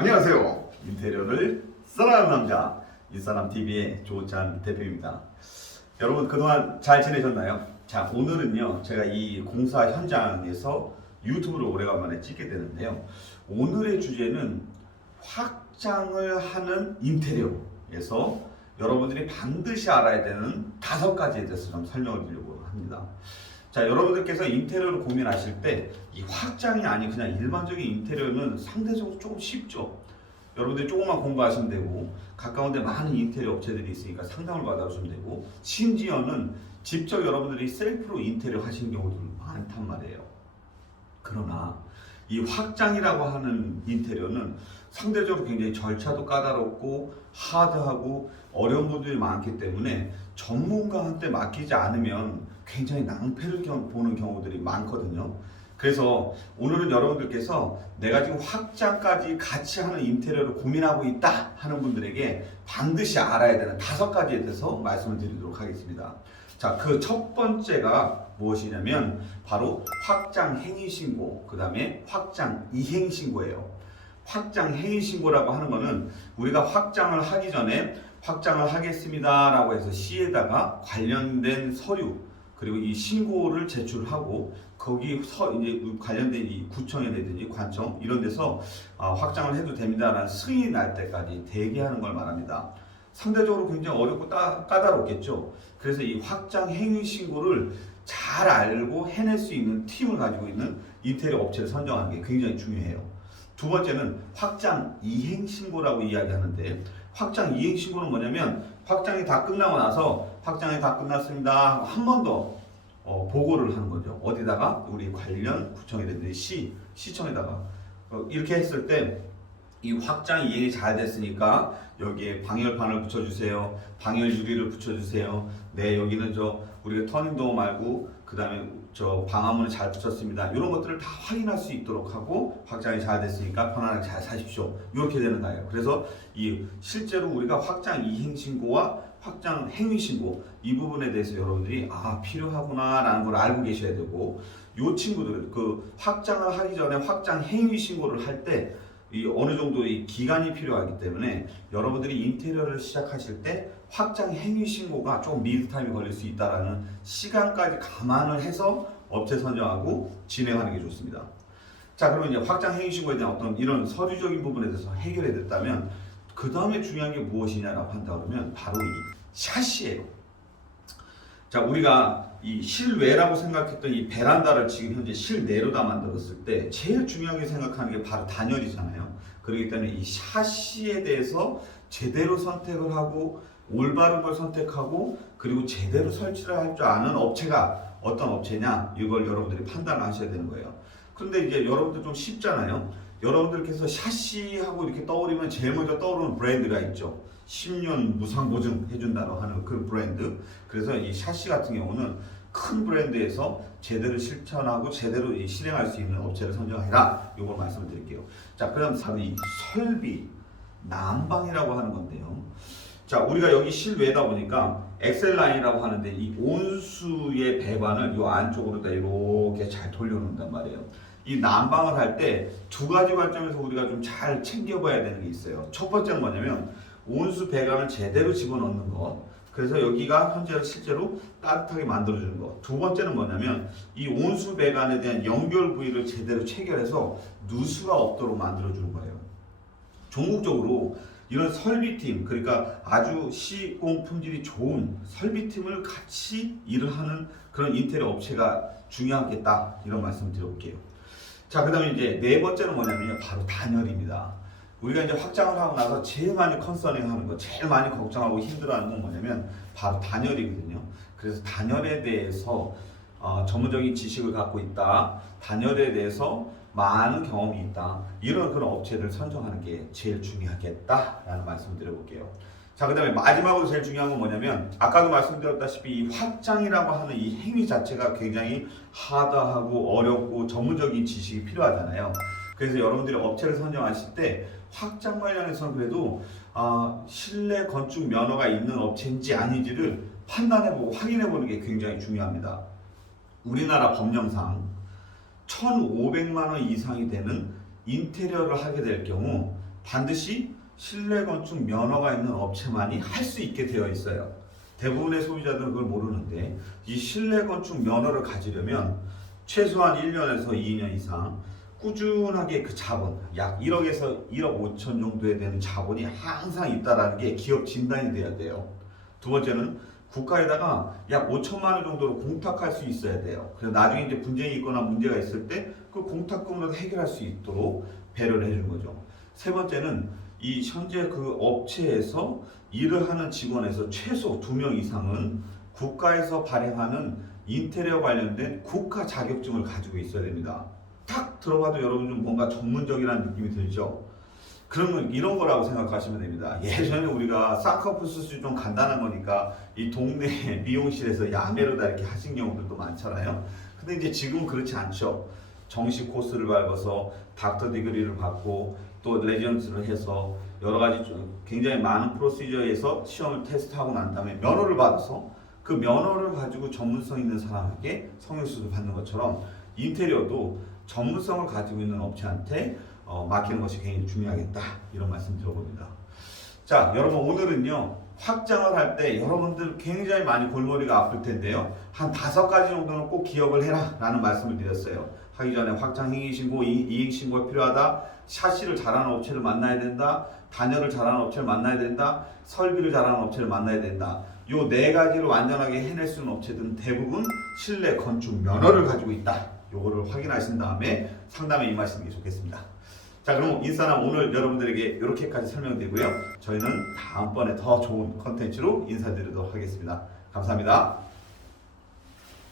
안녕하세요. 인테리어를 사랑하는 남자 인사남TV의 조찬 대표입니다. 여러분 그동안 잘 지내셨나요? 자, 오늘은요 제가 이 공사 현장에서 유튜브를 오래간만에 찍게 되는데요. 오늘의 주제는 확장을 하는 인테리어에서 여러분들이 반드시 알아야 되는 5가지에 대해서 좀 설명을 드리려고 합니다. 자, 여러분들께서 인테리어를 고민하실 때 이 확장이 아닌 그냥 일반적인 인테리어는 상대적으로 조금 쉽죠. 여러분들이 조금만 공부하시면 되고, 가까운 데 많은 인테리어 업체들이 있으니까 상담을 받아오시면 되고, 심지어는 직접 여러분들이 셀프로 인테리어 하시는 경우도 많단 말이에요. 그러나 이 확장이라고 하는 인테리어는 상대적으로 굉장히 절차도 까다롭고 하드하고 어려운 부분들이 많기 때문에 전문가한테 맡기지 않으면 굉장히 낭패를 보는 경우들이 많거든요. 그래서 오늘은 여러분들께서 내가 지금 확장까지 같이 하는 인테리어를 고민하고 있다 하는 분들에게 반드시 알아야 되는 5가지에 대해서 말씀을 드리도록 하겠습니다. 자, 그 첫 번째가 무엇이냐면 바로 확장 행위 신고, 그 다음에 확장 이행 신고예요. 확장 행위 신고라고 하는 거는 우리가 확장을 하기 전에 확장을 하겠습니다 라고 해서 시에다가 관련된 서류 그리고 이 신고를 제출하고 거기 이제 관련된 이 구청이라든지 관청 이런 데서 확장을 해도 됩니다라는 승인이 날 때까지 대기하는 걸 말합니다. 상대적으로 굉장히 어렵고 까다롭겠죠. 그래서 이 확장 행위 신고를 잘 알고 해낼 수 있는 팀을 가지고 있는 인테리어 업체를 선정하는 게 굉장히 중요해요. 두 번째는 확장 이행 신고라고 이야기하는데, 확장 이행 신고는 뭐냐면 확장이 다 끝나고 나서 확장이 다 끝났습니다 한 번 더 보고를 하는 거죠. 어디다가? 우리 관련 구청이라든지 시청에다가 이렇게 했을 때 이 확장 이행이 잘 됐으니까 여기에 방열판을 붙여주세요. 방열 유리를 붙여주세요. 네, 여기는 우리가 터닝도어 말고 그 다음에 방화문을 잘 붙였습니다. 이런 것들을 다 확인할 수 있도록 하고 확장이 잘 됐으니까 편안하게 잘 사십시오. 이렇게 되는 거예요. 그래서 이 실제로 우리가 확장 이행 신고와 확장 행위 신고 이 부분에 대해서 여러분들이 필요하구나 라는 걸 알고 계셔야 되고, 이 친구들 그 확장을 하기 전에 확장 행위 신고를 할 때 이 어느 정도의 기간이 필요하기 때문에 여러분들이 인테리어를 시작하실 때 확장 행위 신고가 좀 리드 타임이 걸릴 수 있다라는 시간까지 감안을 해서 업체 선정하고 진행하는 게 좋습니다. 자, 그러면 이제 확장 행위 신고에 대한 어떤 이런 서류적인 부분에 대해서 해결이 됐다면 그 다음에 중요한 게 무엇이냐라고 한다 그러면 바로 이 샤시예요. 자, 우리가 이 실외라고 생각했던 이 베란다를 지금 현재 실내로 다 만들었을 때 제일 중요하게 생각하는 게 바로 단열이잖아요. 그렇기 때문에 이 샤시에 대해서 제대로 선택을 하고 올바른 걸 선택하고 그리고 제대로 설치를 할 줄 아는 업체가 어떤 업체냐, 이걸 여러분들이 판단을 하셔야 되는 거예요. 그런데 이제 여러분들 좀 쉽잖아요. 여러분들께서 샤시하고 이렇게 떠오르면 제일 먼저 떠오르는 브랜드가 있죠. 10년 무상 보증 해준다고 하는 그 브랜드. 그래서 이 샤시 같은 경우는 큰 브랜드에서 제대로 실천하고 제대로 실행할 수 있는 업체를 선정해라. 이걸 말씀을 드릴게요. 자, 그럼 바로 이 설비, 난방이라고 하는 건데요. 자, 우리가 여기 실외다 보니까 엑셀라인이라고 하는데 이 온수의 배관을 이 안쪽으로 다 이렇게 잘 돌려놓는단 말이에요. 이 난방을 할 때 2가지 관점에서 우리가 좀 잘 챙겨봐야 되는 게 있어요. 첫 번째는 뭐냐면 온수 배관을 제대로 집어넣는 것. 그래서 여기가 현재 실제로 따뜻하게 만들어주는 것. 두 번째는 뭐냐면 이 온수 배관에 대한 연결 부위를 제대로 체결해서 누수가 없도록 만들어주는 거예요. 전국적으로 이런 설비팀, 그러니까 아주 시공 품질이 좋은 설비팀을 같이 일을 하는 그런 인테리어 업체가 중요하겠다, 이런 말씀을 드려볼게요. 자, 그 다음에 이제 네 번째는 뭐냐면 바로 단열입니다. 우리가 이제 확장을 하고 나서 제일 많이 컨서닝 하는 거, 제일 많이 걱정하고 힘들어하는 건 뭐냐면 바로 단열이거든요. 그래서 단열에 대해서 전문적인 지식을 갖고 있다, 단열에 대해서 많은 경험이 있다, 이런 그런 업체를 선정하는 게 제일 중요하겠다라는 말씀을 드려볼게요. 자, 그 다음에 마지막으로 제일 중요한 건 뭐냐면 아까도 말씀드렸다시피 이 확장이라고 하는 이 행위 자체가 굉장히 하드하고 어렵고 전문적인 지식이 필요하잖아요. 그래서 여러분들이 업체를 선정하실 때 확장 관련해서는 그래도 실내 건축 면허가 있는 업체인지 아닌지를 판단해보고 확인해보는 게 굉장히 중요합니다. 우리나라 법령상 1,500만 원 이상이 되는 인테리어를 하게 될 경우 반드시 실내 건축 면허가 있는 업체만이 할 수 있게 되어 있어요. 대부분의 소비자들은 그걸 모르는데 이 실내 건축 면허를 가지려면 최소한 1년에서 2년 이상 꾸준하게 그 자본 약 1억에서 1억 5천 정도에 되는 자본이 항상 있다라는 게 기업 진단이 돼야 돼요. 두 번째는 국가에다가 약 5천만 원 정도로 공탁할 수 있어야 돼요. 그래서 나중에 이제 분쟁이 있거나 문제가 있을 때 그 공탁금으로 해결할 수 있도록 배려를 해준 거죠. 세 번째는 이 현재 그 업체에서 일을 하는 직원에서 최소 2명 이상은 국가에서 발행하는 인테리어 관련된 국가 자격증을 가지고 있어야 됩니다. 딱 들어봐도 여러분 좀 뭔가 전문적이라는 느낌이 들죠? 그러면 이런 거라고 생각하시면 됩니다. 예전에 우리가 쌍꺼풀 수술 좀 간단한 거니까 이 동네 미용실에서 야매로다 이렇게 하신 경우들도 많잖아요. 근데 이제 지금은 그렇지 않죠. 정식 코스를 밟아서 닥터 디그리를 받고 또 레지던스를 해서 여러 가지 굉장히 많은 프로시저에서 시험을 테스트하고 난 다음에 면허를 받아서 그 면허를 가지고 전문성 있는 사람에게 성형수술을 받는 것처럼 인테리어도 전문성을 가지고 있는 업체한테 맡기는 것이 굉장히 중요하겠다 이런 말씀 드려봅니다. 자, 여러분 오늘은요 확장을 할 때 여러분들 굉장히 많이 골머리가 아플 텐데요 한 5가지 정도는 꼭 기억을 해라 라는 말씀을 드렸어요. 하기 전에 확장 행위신고, 이행신고가 필요하다, 샤시를 잘하는 업체를 만나야 된다, 단열을 잘하는 업체를 만나야 된다, 설비를 잘하는 업체를 만나야 된다. 요 4가지를 완전하게 해낼 수 있는 업체들은 대부분 실내 건축 면허를 가지고 있다. 요거를 확인하신 다음에 상담에 임하시는 게 좋겠습니다. 자, 그럼 인싸남 오늘 여러분들에게 이렇게까지 설명드리고요. 저희는 다음번에 더 좋은 컨텐츠로 인사드리도록 하겠습니다. 감사합니다.